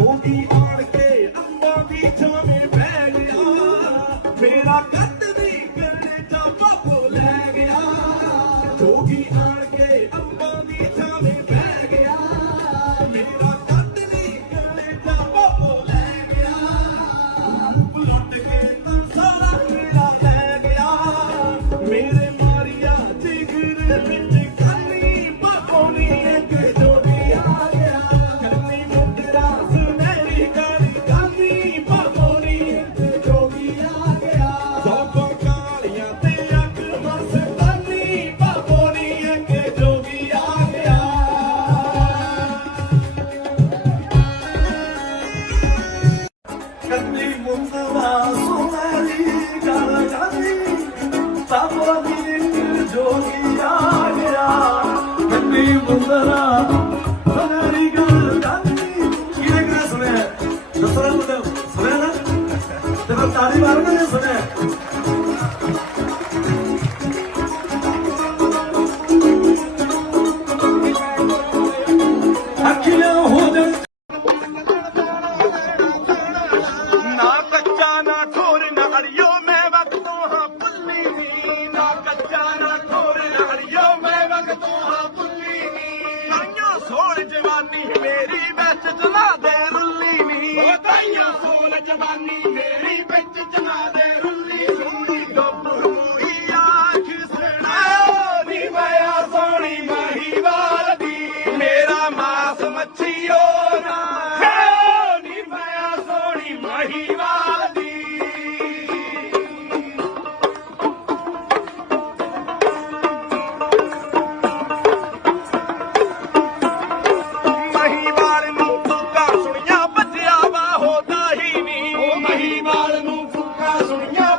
ਜੋਗੀ ਆਣ ਕੇ ਅੰਬਾਂ ਦੀ ਛਾਵੇਂ ਬਹਿ ਗਿਆ। ਮੇਰਾ ਕੱਟ ਦੀ ਗਰਨੇ ਦਾ ਬਾਪੋ ਲੈ ਗਿਆ। ਜੋਗੀ ਆਣ ਕੇ ਅੰਬਾਂ ਦੀ ਛਾਵੇਂ ਬਹਿ ਗਿਆ। ਮੇਰਾ ਕੱਟ ਦੀ ਗਰਨੇ ਦਾ ਬਾਪੋ ਲੈ ਗਿਆ। ਪਲਟ ਕੇ ਤਾਂ ਸਾਰਾ ਮੇਰਾ ਲੈ ਗਿਆ। ਮੇਰੇ ਮਾਰੀਆ ਜਿਗਰ கண்ணி முந்தனா சுமரி கலகதி தபோ நின்று கண்ணி முந்தனா ਜਵਾਨੀ ਮੇਰੀ ਵਿੱਚ ਚਲਾ ਦੇ ਰੁੱਲੀ ਨੀ ਉਹ ਤਾਈਆਂ ਸੋਹਣ ਜਵਾਨੀ ਮਹੀਮਾਲ ਨੂੰ ਫੁੱਕਾ ਸੁਣੀਆਂ।